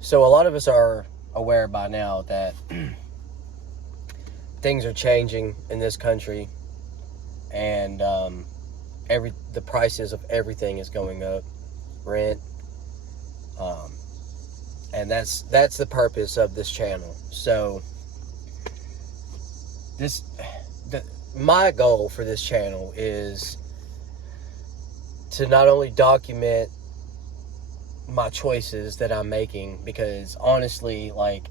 So a lot of us are aware by now that things are changing in this country, and the prices of everything is going up, rent, um, and that's the purpose of this channel. So this the, my goal for this channel is to not only document my choices that I'm making, because honestly, like,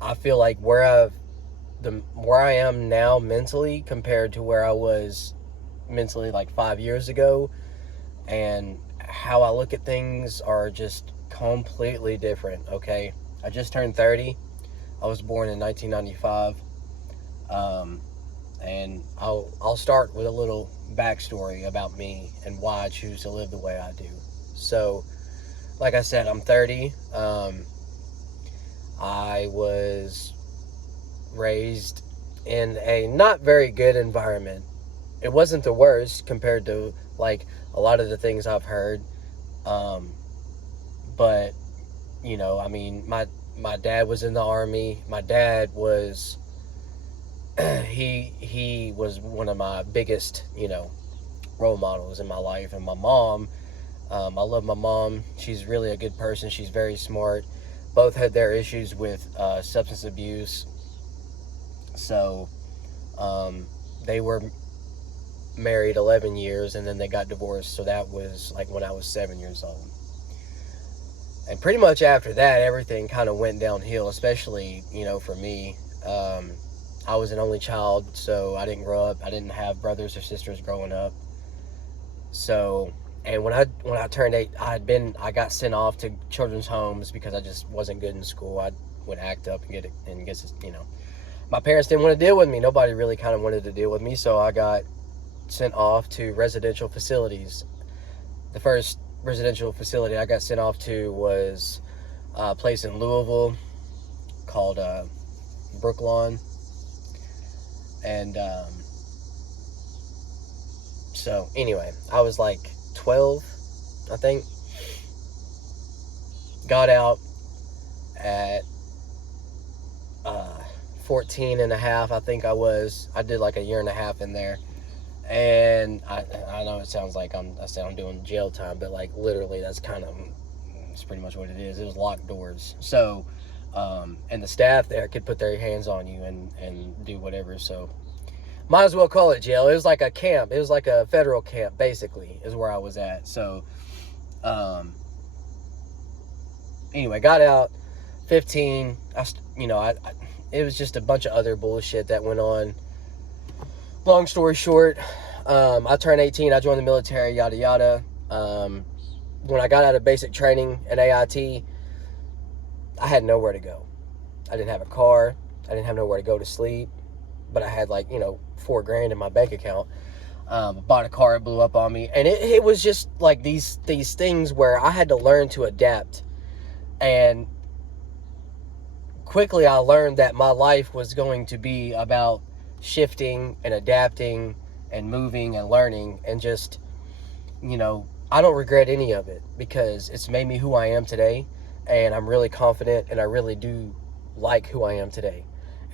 I feel like where I am now mentally compared to where I was mentally like 5 years ago, and how I look at things are just completely different. Okay, I just turned 30. I was born in 1995. Um, and I'll start with a little backstory about me and why I choose to live the way I do. So, like I said, I'm 30. I was raised in a not very good environment. It wasn't the worst compared to like a lot of the things I've heard. Um, but I mean, my dad was in the army. My dad was he was one of my biggest role models in my life, and my mom. I love my mom. She's really a good person. She's very smart. Both had their issues with substance abuse. So they were married 11 years, and then they got divorced. So that was like when I was 7 years old. And pretty much after that, everything kind of went downhill, especially, for me. I was an only child, so I didn't grow up. I didn't have brothers or sisters growing up. So, and when I turned 8, I got sent off to children's homes because I just wasn't good in school. I would act up and my parents didn't want to deal with me. Nobody really kind of wanted to deal with me, so I got sent off to residential facilities. The first residential facility I got sent off to was a place in Louisville called Brooklawn. And so anyway, I was like 12, I think. Got out at 14 and a half, I think I was. I did like a year and a half in there. And I know it sounds like I'm doing jail time, but like literally it's pretty much what it is. It was locked doors. So, and the staff there could put their hands on you and do whatever. So, might as well call it jail. It was like a camp. It was like a federal camp, basically, is where I was at. So, anyway, got out, 15. It was just a bunch of other bullshit that went on. Long story short, I turned 18. I joined the military, yada yada. When I got out of basic training at AIT, I had nowhere to go. I didn't have a car. I didn't have nowhere to go to sleep. But I had like $4,000 in my bank account. Bought a car, it blew up on me, and it was just like these things where I had to learn to adapt. And quickly I learned that my life was going to be about shifting and adapting and moving and learning, and just I don't regret any of it because it's made me who I am today, and I'm really confident, and I really do like who I am today.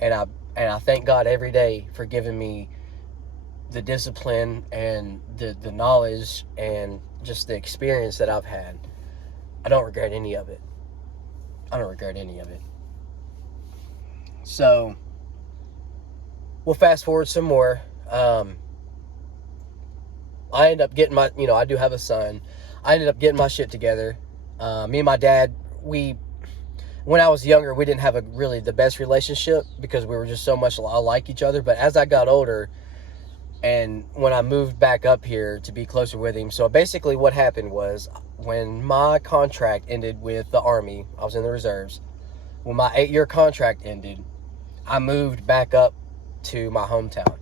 And I thank God every day for giving me the discipline and the knowledge and just the experience that I've had. I don't regret any of it. So, we'll fast forward some more. I ended up getting I do have a son. I ended up getting my shit together. Me and my dad, when I was younger, we didn't have really the best relationship because we were just so much alike each other. But as I got older, and when I moved back up here to be closer with him, so basically what happened was when my contract ended with the Army, I was in the reserves. When my 8-year contract ended, I moved back up to my hometown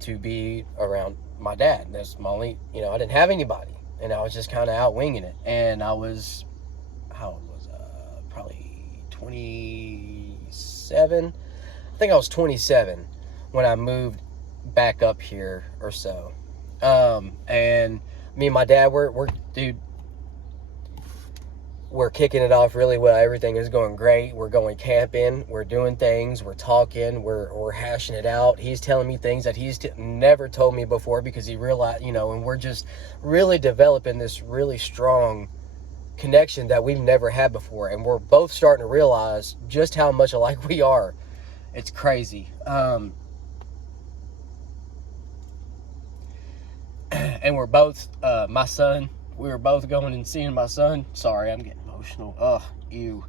to be around my dad. That's my only, I didn't have anybody, and I was just kind of out winging it. And I was, how old was I? Probably 27. I think I was 27 when I moved back up here or so. And me and my dad, we're dude, we're kicking it off really well. Everything is going great. We're going camping. We're doing things. We're talking. We're hashing it out. He's telling me things that he's never told me before because he realized, and we're just really developing this really strong connection that we've never had before. And we're both starting to realize just how much alike we are. It's crazy. And we're both, my son, we were both going and seeing my son. Sorry, I'm getting emotional. Ugh, ew.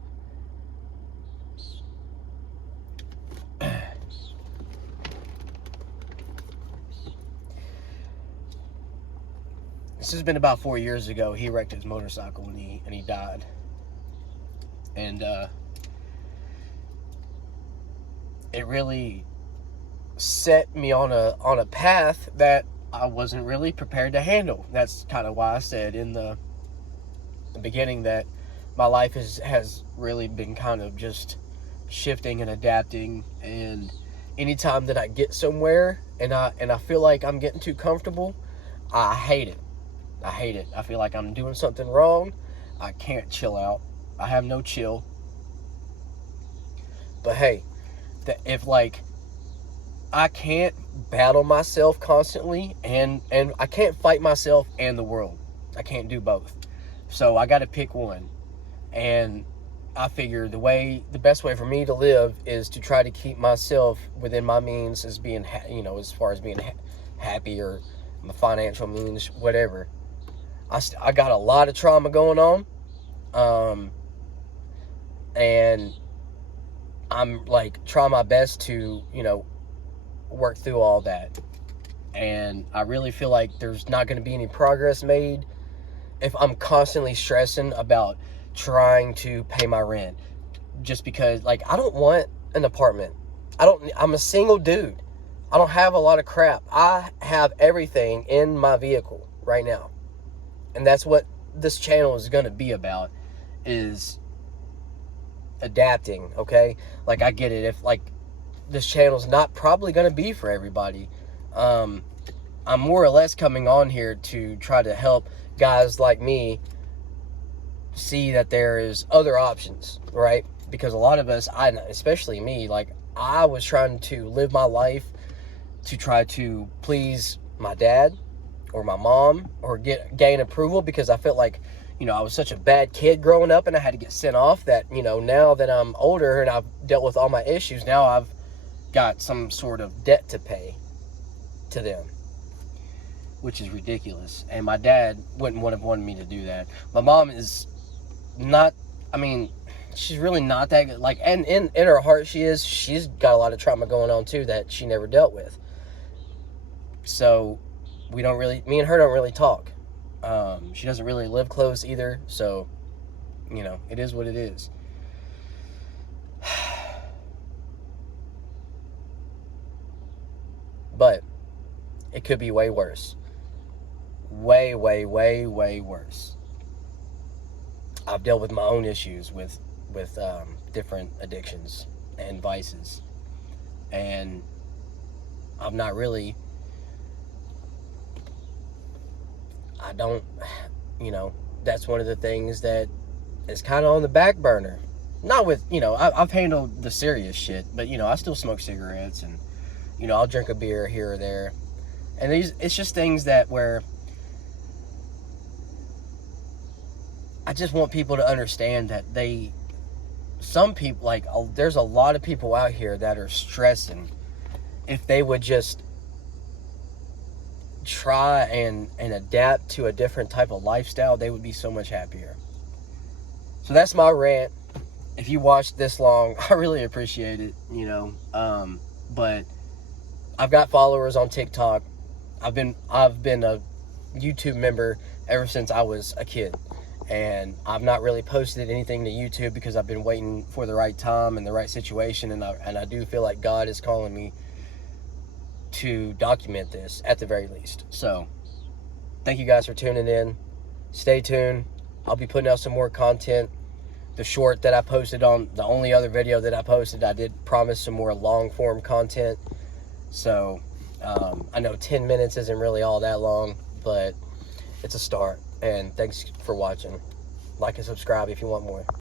This has been about 4 years ago. He wrecked his motorcycle and he died. And it really set me on a path that I wasn't really prepared to handle. That's kind of why I said in the beginning that my life has really been kind of just shifting and adapting. And anytime that I get somewhere and I feel like I'm getting too comfortable, I hate it. I feel like I'm doing something wrong. I can't chill out. I have no chill. But hey, if like I can't battle myself constantly and I can't fight myself and the world. I can't do both. So I got to pick one. And I figure the best way for me to live is to try to keep myself within my means as being, as far as being happy or my financial means, whatever. I got a lot of trauma going on. And I'm like trying my best to, work through all that. And I really feel like there's not going to be any progress made if I'm constantly stressing about trying to pay my rent. Just because, like, I don't want an apartment. I'm a single dude. I don't have a lot of crap. I have everything in my vehicle right now. And that's what this channel is going to be about, is adapting, okay? Like, I get it. If, like, this channel's not probably going to be for everybody. I'm more or less coming on here to try to help guys like me see that there is other options, right? Because a lot of us, especially me, like, I was trying to live my life to try to please my dad or my mom or gain approval, because I felt like, I was such a bad kid growing up and I had to get sent off that, now that I'm older and I've dealt with all my issues, now I've got some sort of debt to pay to them, which is ridiculous. And my dad wouldn't have wanted me to do that. My mom is not, she's really not that good. Like, and in her heart she's got a lot of trauma going on too that she never dealt with. So me and her don't really talk. She doesn't really live close either. So, it is what it is. But it could be way worse. Way, way, way, way worse. I've dealt with my own issues with different addictions and vices. And I'm not really, that's one of the things that is kind of on the back burner. Not with, I've handled the serious shit, but, I still smoke cigarettes and, I'll drink a beer here or there. And it's just things where I just want people to understand that some people, there's a lot of people out here that are stressing. If they would just try and adapt to a different type of lifestyle, they would be so much happier. So that's my rant. If you watched this long, I really appreciate it, but I've got followers on TikTok. I've been a YouTube member ever since I was a kid. And I've not really posted anything to YouTube because I've been waiting for the right time and the right situation. And I do feel like God is calling me to document this at the very least. So, thank you guys for tuning in. Stay tuned. I'll be putting out some more content. The short that I posted on the only other video that I posted, I did promise some more long form content. So, I know 10 minutes isn't really all that long, but it's a start. And thanks for watching. like and subscribe if you want more.